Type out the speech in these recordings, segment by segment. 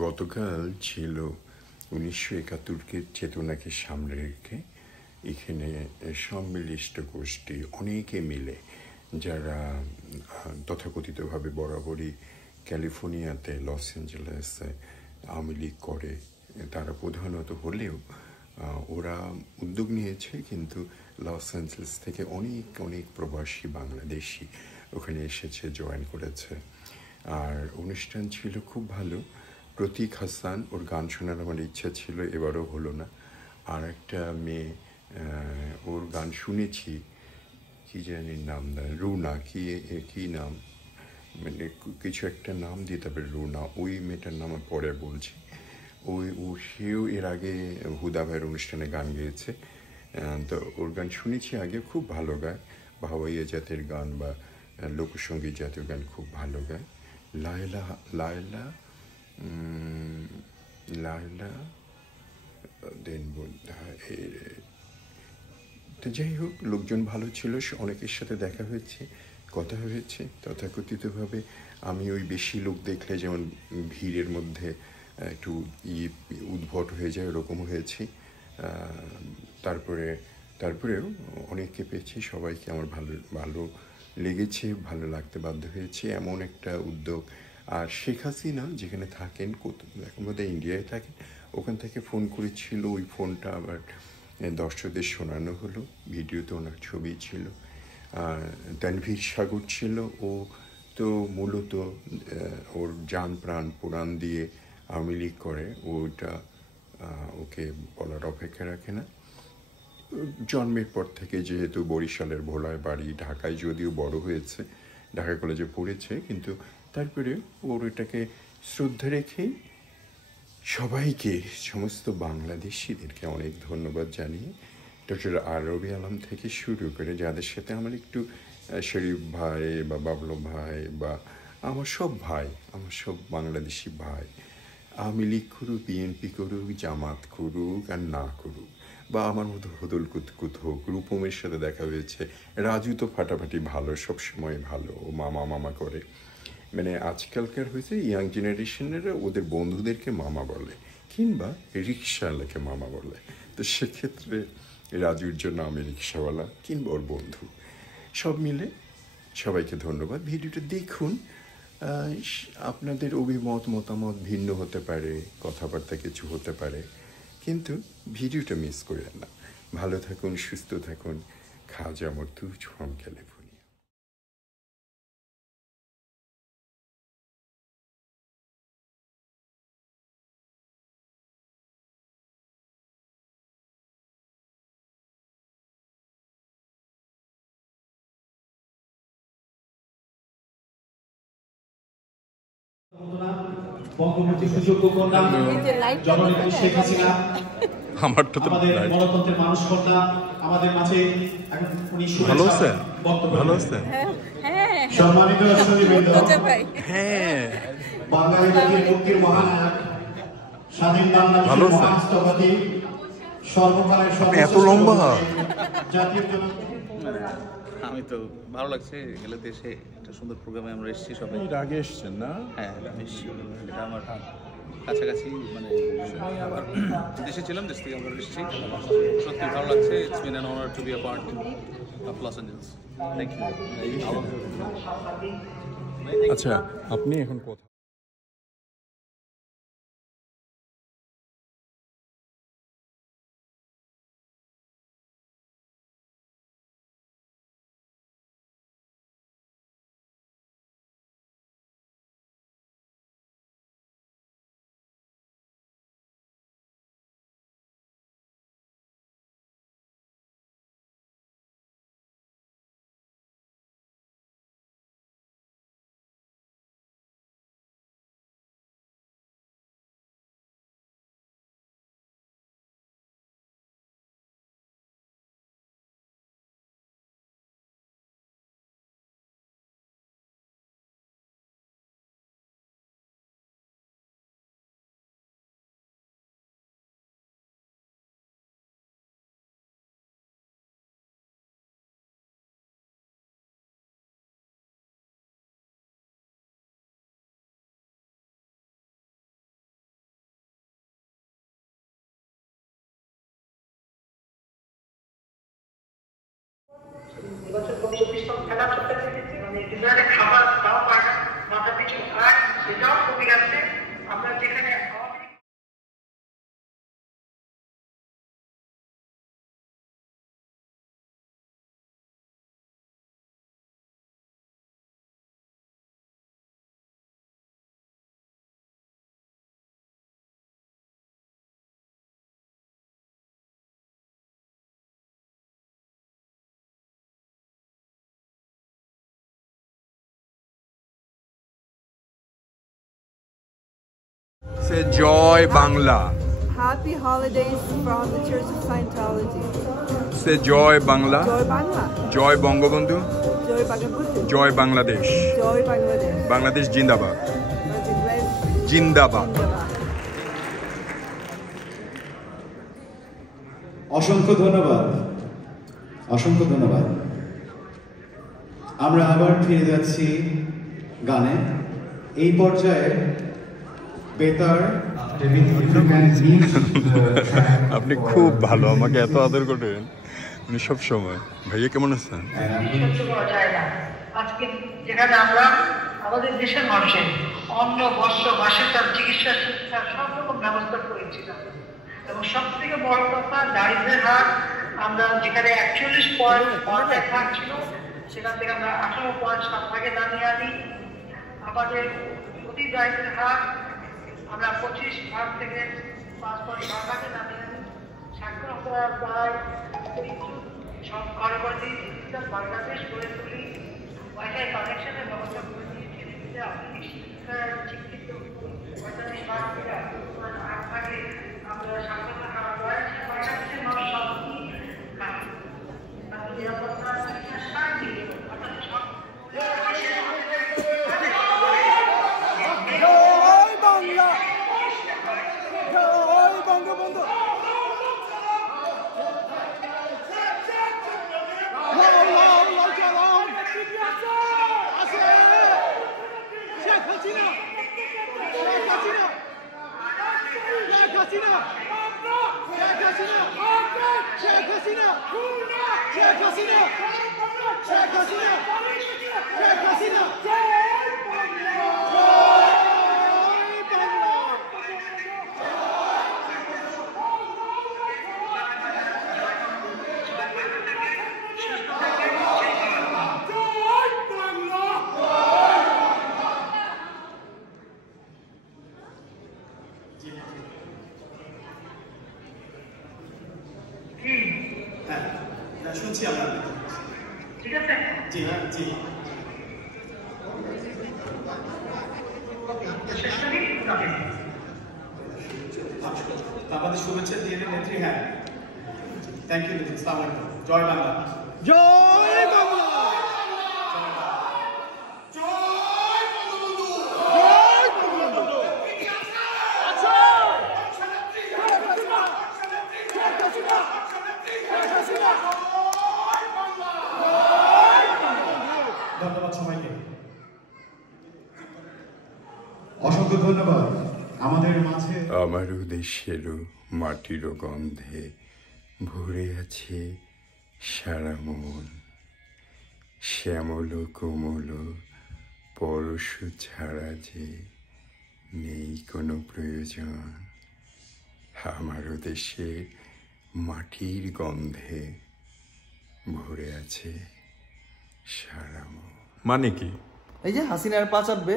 গতকাল ছিল ১৯৭১-কে চেতনাকে সামনে রেখে এখানে সম্মিলিষ্ট গোষ্ঠী অনেকে মিলে যারা তথাকথিতভাবে বরাবরই ক্যালিফোর্নিয়াতে লস অ্যাঞ্জেলেসে আওয়ামী লীগ করে তারা প্রধানত হলেও ওরা উদ্যোগ নিয়েছে, কিন্তু লস অ্যাঞ্জেলেস থেকে অনেক অনেক প্রবাসী বাংলাদেশি ওখানে এসেছে, জয়েন করেছে। আর অনুষ্ঠান ছিল খুব ভালো। প্রতীক হাসান, ওর গান শোনার আমার ইচ্ছা ছিল, এবারও হলো না। আর একটা মেয়ে, ওর গান শুনেছি, কি জানি নাম না, রুনা, কি নাম, মানে কিছু একটা নাম দিয়ে তারপরে রুনা, ওই মেয়েটার নাম পরে বলছি। সেও এর আগে হুদা ভাইয়ের অনুষ্ঠানে গান গেয়েছে। তো ওর গান শুনেছি আগে, খুব ভালো গায়, ভাওয়াইয়া জাতের গান বা লোকসঙ্গীত জাতীয় গান খুব ভালো গায়। লায়লা লায়লা লায়লা দেন বলতে হয়। তো যাই হোক, লোকজন ভালো ছিল, অনেকের সাথে দেখা হয়েছে, কথা হয়েছে। তথাকথিতভাবে আমি ওই বেশি লোক দেখলে যেমন ভিড়ের মধ্যে একটু উদ্ভট হয়ে যায়, ওরকম হয়েছি। তারপরেও অনেককে পেয়েছি, সবাইকে আমার ভালো ভালো লেগেছে, ভালো লাগতে বাধ্য হয়েছে, এমন একটা উদ্যোগ। আর শেখ হাসিনা যেখানে থাকেন, এখন বোধহয় ইন্ডিয়ায় থাকেন, ওখান থেকে ফোন করেছিল, ওই ফোনটা আবার দর্শকদের শোনানো হলো, ভিডিওতে ওনার ছবি ছিল। তানভীর সাগর ছিল, ও তো মূলত ওর জান প্রাণ পুরাণ দিয়ে আওয়ামী লীগ করে, ওটা ওকে বলার অপেক্ষা রাখে না। জন্মের পর থেকে যেহেতু বরিশালের ভোলায় বাড়ি, ঢাকায় যদিও বড় হয়েছে, ঢাকা কলেজে পড়েছে, কিন্তু তারপরে ওর এটাকে শ্রদ্ধা রেখেই সবাইকে, সমস্ত বাংলাদেশিদেরকে অনেক ধন্যবাদ জানিয়ে ডক্টর আরবি আলম থেকে শুরু করে যাদের সাথে আমার একটু শরীফ ভাই বা বাবলু ভাই বা আমার সব বাংলাদেশি ভাই, আওয়ামী লীগ করুক, বিএনপি করুক, জামাত করুক আর না করুক, বা আমার মতো হদল কুতকুত হোক, রূপমের সাথে দেখা হয়েছে, রাজু তো ফাটাফাটি ভালো, সবসময় ভালো, ও মামা মামা করে। মানে আজকালকার হয়েছে ইয়াং জেনারেশনেরা ওদের বন্ধুদেরকে মামা বলে, কিংবা রিক্সাওয়ালাকে মামা বলে। তো সেক্ষেত্রে রাজুর জন্য আমি রিক্সাওয়ালা কিংবা ওর বন্ধু, সব মিলে সবাইকে ধন্যবাদ। ভিডিওটা দেখুন। আপনাদের মতামত ভিন্ন হতে পারে, কথাবার্তা কিছু হতে পারে, কিন্তু ভিডিওটা মিস করেন না। ভালো থাকুন, সুস্থ থাকুন। খাজা মর্তুজ ফ্রম ক্যালিফোর্নিয়া। বঙ্গবন্ধু সুযোগ্য কন্যা জননেত্রী শেখ হাসিনা, আমারটা তো আমাদের গণতন্ত্রের মানুষ কন্যা, আমাদের মাঝে উনি ভালো আছে, বক্তব্য ভালো আছে। সম্মানিত সুধীবৃন্দ, হ্যাঁ, বাঙালি জাতির মুক্তির মহানায়ক, স্বাধীন বাংলাদেশের ভালো আছে। মহাস্থপতি, সর্বকালের এত লম্বা জাতির জন্য। আমি তো ভালো লাগছে, গেলে দেশে একটা সুন্দর প্রোগ্রামে আমরা এসেছি সবাই। আগে এসছেন না? হ্যাঁ, আমি এসেছি, এটা আমার কাছাকাছি, মানে আবার দেশে ছিলাম, দেশ থেকে আমরা এসেছি, সত্যি ভালো লাগছে। It's been an honour to be a part of Los Angeles. Thank you. আচ্ছা, আপনি এখন কোথায়? 24 খেলা চলতে দেখেছি, মানে ডিনারে খাবার দাও পায় না, মাথা পিছু আয় সেটাও কমে গেছে। আমরা যেখানে সে জয় Bangla, Happy holidays from the Church of Scientology. Say Joy Bangla, Joy Bangla. Joy Bangabandhu, Joy Bangladesh. Joy Bangladesh, Joy Bangladesh. Bangladesh জিন্দাবাদ, Bangladesh. জিন্দাবাদ। অসংখ্য ধন্যবাদ, অসংখ্য ধন্যবাদ। আমরা আবার ফিরে যাচ্ছি গানে। এই পর্যায়ে বেতার আপনি খুব ভালো, আমাকে এত আদর করেন উনি সব সময়। ভাইয়া কেমন আছেন? সহ্য করা যায় না। আজকে যেখানে আমরা আমাদের দেশের মানুষের অন্ন, বস্ত্র, বাসস্থান, চিকিৎসা, শিক্ষা সব রকম ব্যবস্থা করেছিলাম, এবং সব থেকে বড় কথা দারিদ্রের হার আমরা যেখানে 41.5 ভাগ ছিল সেখান থেকে আমরা 18.7 ভাগে নামিয়ে আনি। আমাদের অতি দারিদ্রের হার আমরা 25 ভাগ থেকে 5.5 ভাগে নামিয়ে আনি। সাক্ষরতার প্রায় সব ঘরে ঘরে ডিজিটাল বাংলাদেশ গড়ে তুলি। ওয়াইফাই কানেকশনের ব্যবস্থা করে দিয়েছি। আপনি শিক্ষার শিক্ষিত 45 ভাগ থেকে 8 ভাগে আমরা সাক্ষরতার হার বাড়াচ্ছি। বাংলাদেশের মানুষ শান্তি, নিরাপত্তা, শিক্ষা, শান্তি অর্থাৎ সব শুনছি আমরা। ঠিক আছে। জি হ্যাঁ, জি। আমাদের শুভেচ্ছা দিয়ে দেন নেত্রী। হ্যাঁ, থ্যাংক ইউ নেত্রী। আসসালামু আলাইকুম। জয় বাংলা, জয় বাংলা, জয় বঙ্গবন্ধু, জয় বঙ্গবন্ধু। ধন্যবাদ সবাইকে, অসংখ্য ধন্যবাদ। আমাদের মাঝে আমারও দেশেরও মাটিরও গন্ধে ভরে আছে সারা মন, শ্যামল কোমল পরশু ছাড়া যে নেই কোনো প্রয়োজন। আমারও দেশের মাটির গন্ধে ভরে আছে সারা মন। মানে কি? এই যে হাসিনার পা চাটবে,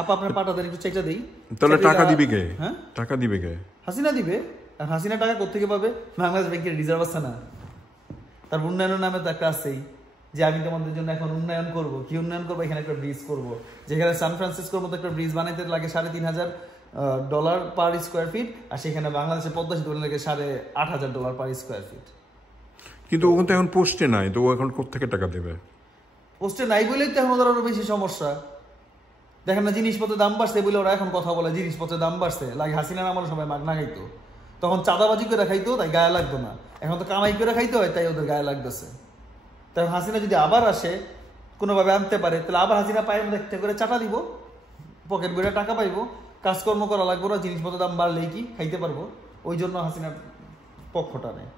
আপা আপনার পাটা দেন একটু চেকটা দিই। তাহলে টাকা দিবে কে? হ্যাঁ, টাকা দিবে কে? হাসিনা দিবে। আর হাসিনা টাকা কোথেকে পাবে? বাংলাদেশ ব্যাংকের রিজার্ভ আছে না, তার উন্নয়নের নামে তো একটা আছেই যে আমি তোমাদের জন্য এখন উন্নয়ন করব। কি উন্নয়ন করবো? এখানে একটা ব্রিজ করব, যেখানে সান ফ্রান্সিসকোর মতো একটা ব্রিজ বানাইতে লাগে $3,500 পার স্কোয়ার ফিট, আর সেখানে বাংলাদেশের পদ্মা সেতু লাগে $8,500 পার স্কোয়ার ফিট। কিন্তু ওখানে তো এখন পোস্টে নাই, তো ও এখন কোথেকে টাকা দেবে? পোস্টে নাই বলেই তো এখন ওদের আরো বেশি সমস্যা। দেখেন না, জিনিসপত্রের দাম বাড়ছে বলে ওরা এখন কথা বলে জিনিসপত্রের দাম বাড়ছে। লাগে হাসিনার আমার সবাই মাগনা খাইতো, তখন চাঁদাবাজি করে খাইতো, তাই গায়ে লাগতো না। এখন তো কামাই করে খাইতে হয়, তাই ওদের গায়ে লাগতেছে। তাই হাসিনা যদি আবার আসে, কোনোভাবে আনতে পারে, তাহলে আবার হাসিনা পায়ের মধ্যে একটা করে চাটা দিব, পকেট বইটা টাকা পাইবো, কাজকর্ম করা লাগবো না, জিনিসপত্রের দাম বাড়লেই কি খাইতে পারবো। ওই জন্য হাসিনার পক্ষটা নেই।